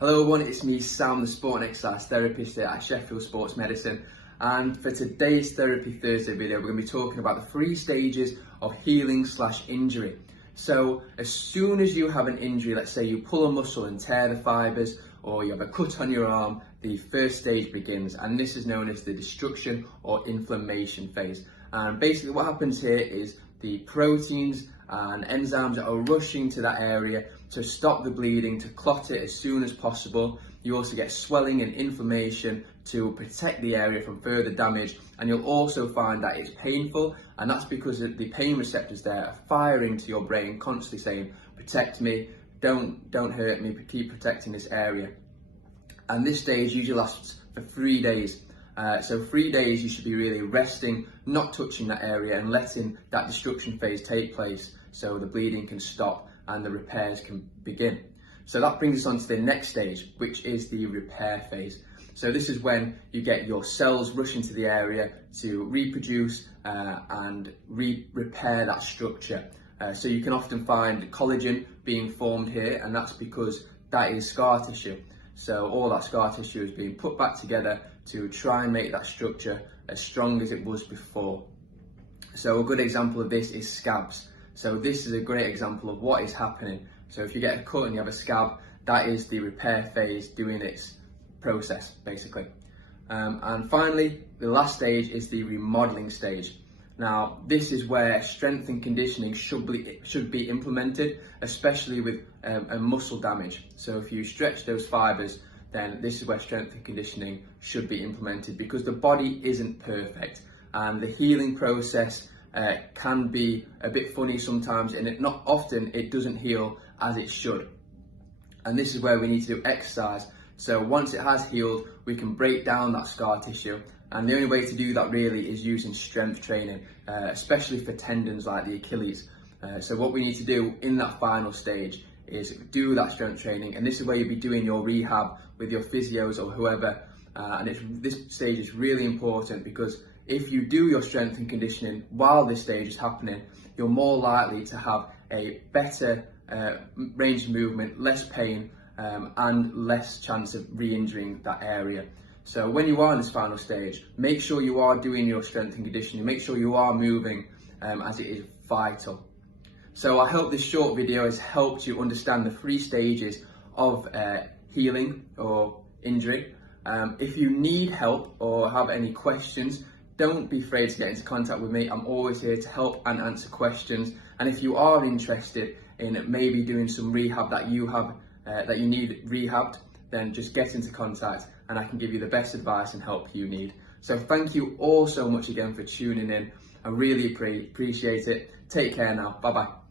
Hello everyone, it's me Sam, the Sport and Exercise Therapist here at Sheffield Sports Medicine, and for today's Therapy Thursday video we're going to be talking about the 3 stages of healing/injury. So as soon as you have an injury, let's say you pull a muscle and tear the fibres, or you have a cut on your arm, the first stage begins, and this is known as the destruction or inflammation phase. And basically what happens here is the proteins and enzymes that are rushing to that area to stop the bleeding, to clot it as soon as possible. You also get swelling and inflammation to protect the area from further damage, and you'll also find that it's painful, and that's because the pain receptors there are firing to your brain, constantly saying, protect me, don't hurt me, keep protecting this area. And this stage usually lasts for 3 days. So 3 days you should be really resting, not touching that area, and letting that destruction phase take place so the bleeding can stop and the repairs can begin. So that brings us on to the next stage, which is the repair phase. So this is when you get your cells rushing to the area to reproduce and repair that structure. So you can often find collagen being formed here, and that's because that is scar tissue. So all that scar tissue is being put back together to try and make that structure as strong as it was before. So a good example of this is scabs. So this is a great example of what is happening. So if you get a cut and you have a scab, that is the repair phase doing its process, basically. And finally, the last stage is the remodelling stage. Now, this is where strength and conditioning should be implemented, especially with a muscle damage. So if you stretch those fibres, then this is where strength and conditioning should be implemented, because the body isn't perfect and the healing process can be a bit funny sometimes, and not often it doesn't heal as it should. And this is where we need to do exercise. So once it has healed, we can break down that scar tissue, and the only way to do that really is using strength training, especially for tendons like the Achilles. So what we need to do in that final stage is do that strength training, and this is where you'll be doing your rehab with your physios or whoever. And this stage is really important, because if you do your strength and conditioning while this stage is happening, you're more likely to have a better range of movement, less pain, and less chance of re-injuring that area. So when you are in this final stage, make sure you are doing your strength and conditioning, make sure you are moving, as it is vital. So I hope this short video has helped you understand the 3 stages of healing or injury. If you need help or have any questions, don't be afraid to get into contact with me. I'm always here to help and answer questions. And if you are interested in maybe doing some rehab that you need rehabbed, then just get into contact and I can give you the best advice and help you need. So thank you all so much again for tuning in. I really appreciate it. Take care now. Bye bye.